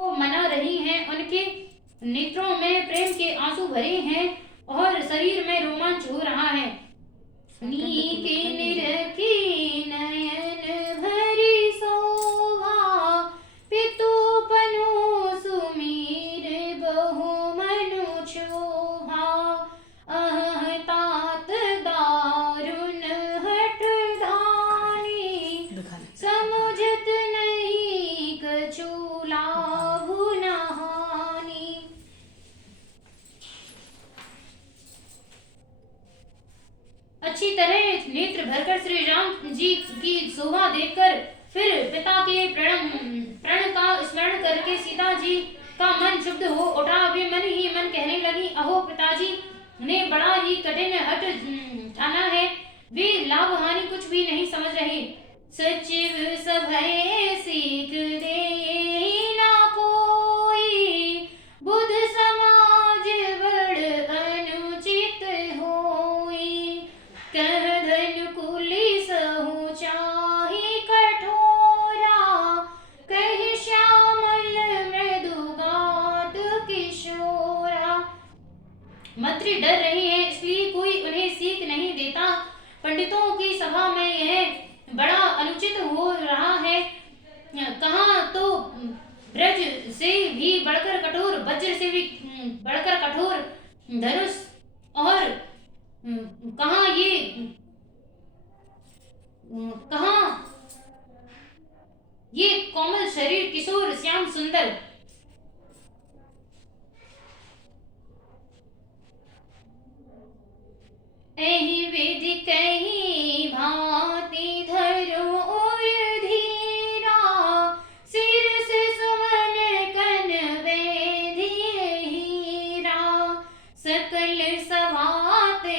को मना रही हैं। उनके नेत्रों में प्रेम के आंसू भरे हैं और शरीर में रोमांच हो रहा है। नीके निरखी नयन भरी शोभा, पितुपनु सुमीर बहु मनु क्षोभा। अह तात दारुण हठ धानी, समुझत नहीं कछु लाभु न हानि। अच्छी तरह नेत्र भरकर श्री राम जी की शोभा देखकर फिर पिता के प्रण का स्मरण करके सीता जी का मन क्षुब्ध हो उठा। वे मन ही मन कहने लगी, अहो पिताजी ने बड़ा ही कठिन हठ ठाना है, वे लाभ हानि कुछ भी नहीं समझ रहे। सचिव सभय सीख दे ना कोई, बुध समाज बड़ अनुचित होई। कह धन कुली सहु चाहि कठोरा, कहि श्यामल मृदुगात किशोरा। मंत्री डर रहे हैं, इसलिए कोई उन्हें सीख नहीं देता। पंडितों की सभा में यह बड़ा अनुचित हो रहा है। कहाँ तो ब्रज से भी बढ़कर कठोर, वज्र से भी बढ़कर कठोर धनुष, और कहाँ ये कोमल शरीर किशोर श्याम सुंदर। एहि विधि कही भांति धरो और धीरा, सिर से सुमन कन वेधी हीरा। सकल सभाते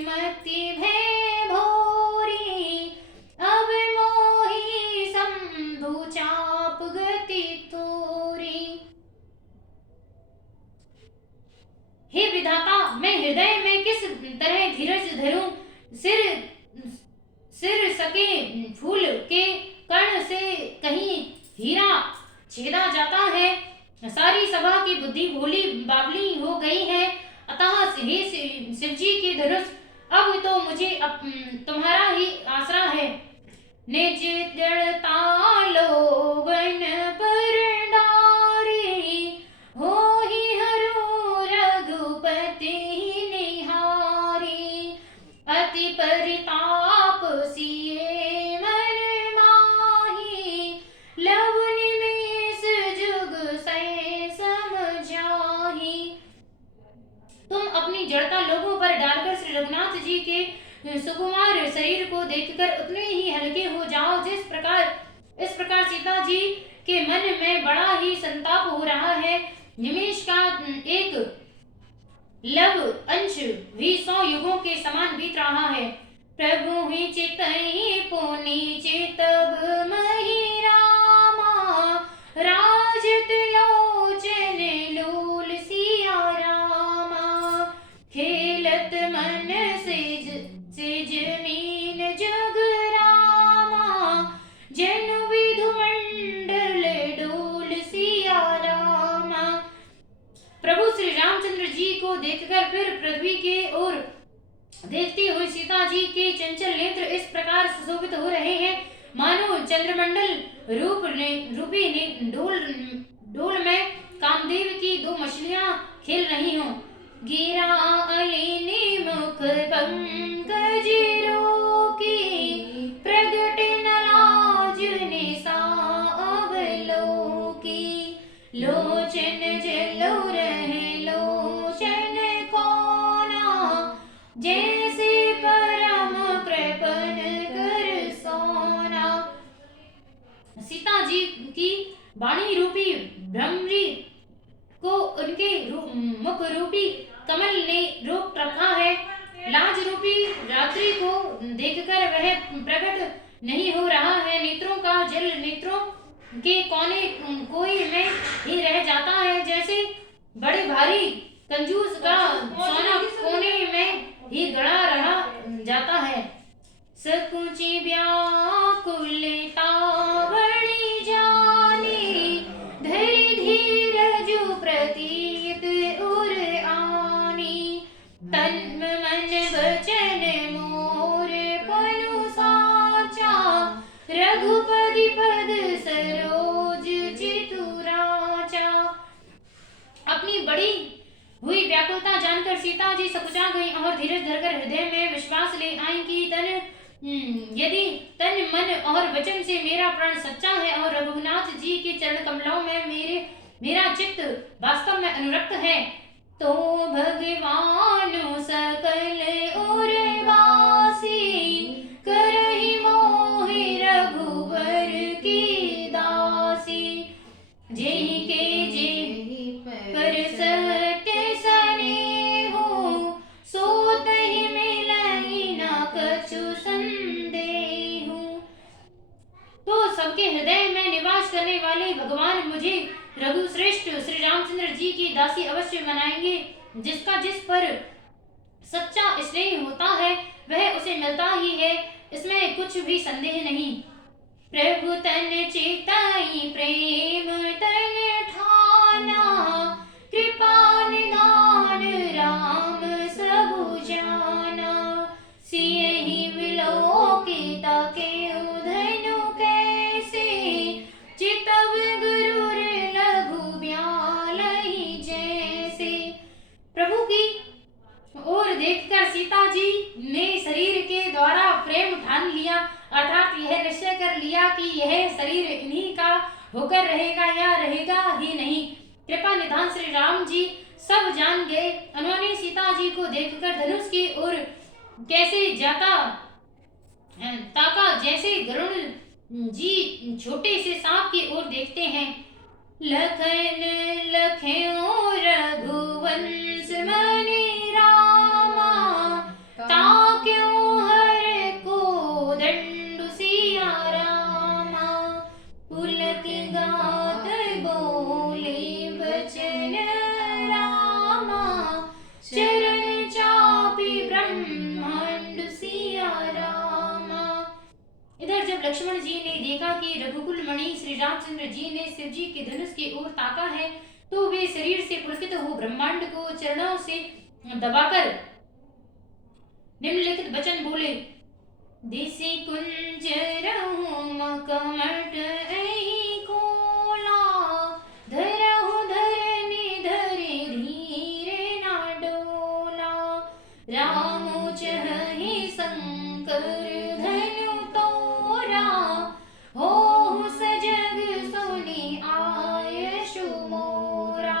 मति भय भोरी, अब मोहि शंभु चाप गति तोरी। हे विधाता, मैं हृदय में किस तरह धीरज धरूं। सिर सके फूल के कण से कहीं हीरा छेदा जाता है। सारी सभा की बुद्धि भोली बावली हो गई है। अतः हे शिवजी के धनुष, अब तो मुझे तुम्हारा ही आसरा है। निज दृढ़ता लोगन पर डारी, होहि हरु रघुपति निहारी। अति परिताप सिए मन माही, लव निमेष जुग सै समझाही। तुम अपनी जड़ता लोगों पर डालकर श्री रघुनाथ जी के सुकुमार शरीर को देखकर उतने ही हल्के हो जाओ इस प्रकार सीता जी के मन में बड़ा ही संताप हो रहा है। निमेष का एक लव अंश भी 100 युगों के समान बीत रहा है। प्रभु ही चितहि पुनि चितब मही रामा, राजत लोचन लूल सिया रामा। खेलत मन सिजमीन जग रामा, जन विधु मंडल डोल सिया रामा। प्रभु श्री रामचंद्र जी को देखकर फिर पृथ्वी के ओर देखती हुई सीता जी के चंचल नेत्र इस प्रकार सुशोभित हो रहे हैं, मानो चंद्रमंडल रूपी डोल में कामदेव की 2 मछलियां खेल रही हों। गिरा अलिनि मुख पंकज रोकी, प्रगट न लाज निसा अवलोकी। लोचन जलो रहे लोचन कोना, जैसे परम कृपन कर सोना। सीता जी की वाणी रूपी भ्रमरी को उनके मुख रूपी कमल ने रोक रखा है। लाज रूपी रात्रि को देखकर वह प्रकट नहीं हो रहा है। नेत्रों का जल नेत्रों के कोने कोई में ही रह जाता है, जैसे बड़े भारी कंजूस का सोना कोने में ही गड़ा रहा जाता है। सकुचि व्याकुलता बड़ी जानी, धरि धीर सीता जी सकुचा गई और धीरज धरकर हृदय में विश्वास ले आई कि यदि तन मन और वचन से मेरा प्राण सच्चा है और रघुनाथ जी के चरण कमलों में मेरा चित्त वास्तव में अनुरक्त है, तो भगवान सकल उर्वासी करहि मोहि रघुवर की दासी। जेहि के जेहि पर सत्य सनेहु, सो तहि मिलहि न कछु संदेहु। तो सबके हृदय में निवास करने वाले भगवान मुझे रघुश्रेष्ठ श्री रामचंद्र जी की दासी अवश्य बनाएंगे। जिसका जिस पर सच्चा स्नेह होता है वह उसे मिलता ही है, इसमें कुछ भी संदेह नहीं। प्रभु तन चिताई प्रेम तन ठाना, कृपा निदान राम सबु जाना। सियहि विलोकिता के उधनु कैसे, चितव गुरु लघु ब्यालहि जैसे। प्रभु की और देखकर सीता जी ने शरीर के द्वारा प्रेम ठान लिया, अर्थात यह निश्चय कर लिया कि यह शरीर इन्हीं का होकर रहेगा या रहेगा ही नहीं। कृपा निधान श्री राम जी सब जान गए। उन्होंने सीता जी को देखकर धनुष की ओर कैसे जाता ताका, जैसे गरुण जी छोटे से सांप की ओर देखते हैं। लखन लखयो रघुवंश मनि रामा, ताक्यो हर को दंडु सिया रामा। पुलक गात बोले बचन रामा, चरण चापी ब्रह्मांड सिया रामा। इधर जब लक्ष्मण जी ने देखा कि रघुकुल मणि श्री रामचंद्र जी ने शिव जी के धनुष की ओर ताका है, तो वे शरीर से पुलकित हो ब्रह्मांड को चरणों से दबाकर निम्नलिखित वचन बोले। देसी कुंज रहूं कमट एहि कोला, धरहु धरनी धरे धीरे ना डोला। रामो चहि शंकर धनु तोरा, हो सजग सुनी आयशु मोरा।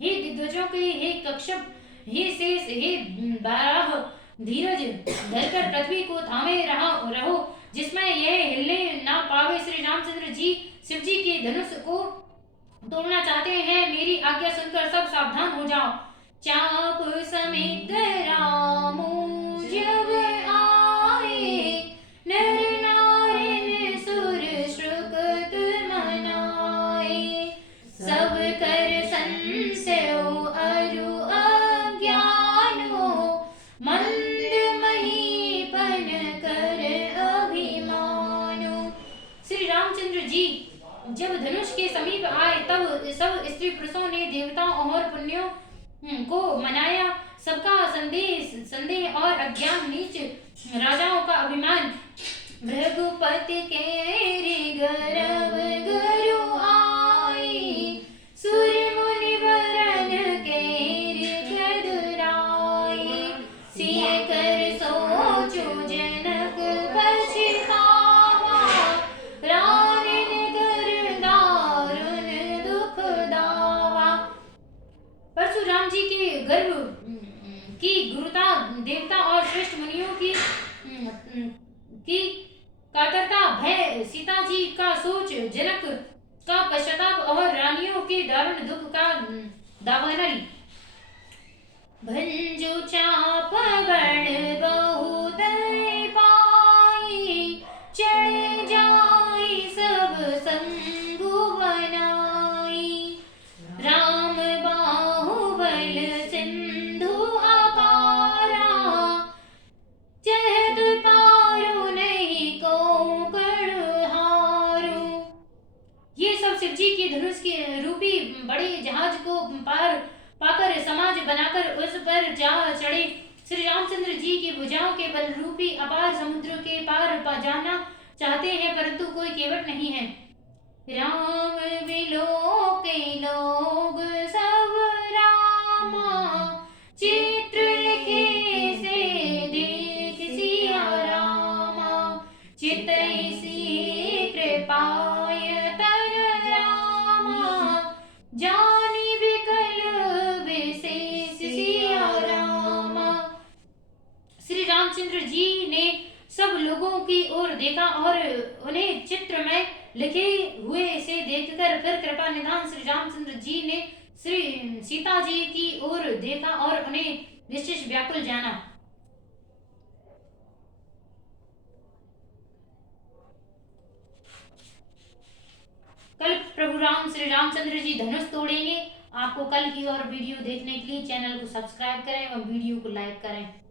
हे दिग्गजों के, हे कश्यप, हे शेष, हे बारह, धीरज धरकर पृथ्वी को थामे रहो, जिसमें यह हिलने ना पावे। श्री रामचंद्र जी शिव जी के धनुष को तोड़ना चाहते हैं, मेरी आज्ञा सुनकर सब सावधान हो जाओ। चाप समेत रामो जब आए, नर नारिन सुर श्रुकत मनाए। सब कर संशय अरु अज्ञानो, मंद महीपन कर अभिमानो। श्री रामचंद्र जी जब धनुष के समीप आए तब सब स्त्री पुरुषों ने देवताओं और पुण्यों को मनाया। सबका संदेह और अज्ञान, नीच राजाओं का अभिमान। भृगुपति के गर्भ गुरु आई, सुर मुनि वरन के कदुराई। सिय कर सोचो जनक पछतावा, रानिन कर दारुण दुख दावा। परशुराम जी के गर्भ की गुरुता, देवता और श्रेष्ठ मुनियों की कातरता, भय, सीता जी का सोच, जनक का पश्चाताप और रानियों के दारुण दुख का दावानल। भंजु चाप बड़ बहुत पाई, चढ़ जाई सब संगु बनाई। राम बाहुबल सिंधु अपारा, चहत पारो नहीं को हारो। ये सब शिव जी के धनुष के रूपी बड़े जहाज को पाकर समाज बनाकर उस पर जा चढ़े। श्री रामचंद्र जी की भुजाओं के बल रूपी अपार समुद्र के पार जाना चाहते हैं, परंतु कोई केवट नहीं है। राम विलोके लोग सब रामा, देखा और उन्हें चित्र में लिखे हुए इसे देखकर फिर कृपा निधान श्री रामचंद्र जी ने श्री सीता जी की ओर देखा और उन्हें विशेष व्याकुल जाना। कल प्रभु राम श्री रामचंद्र जी धनुष तोड़ेंगे। आपको कल की और वीडियो देखने के लिए चैनल को सब्सक्राइब करें और वीडियो को लाइक करें।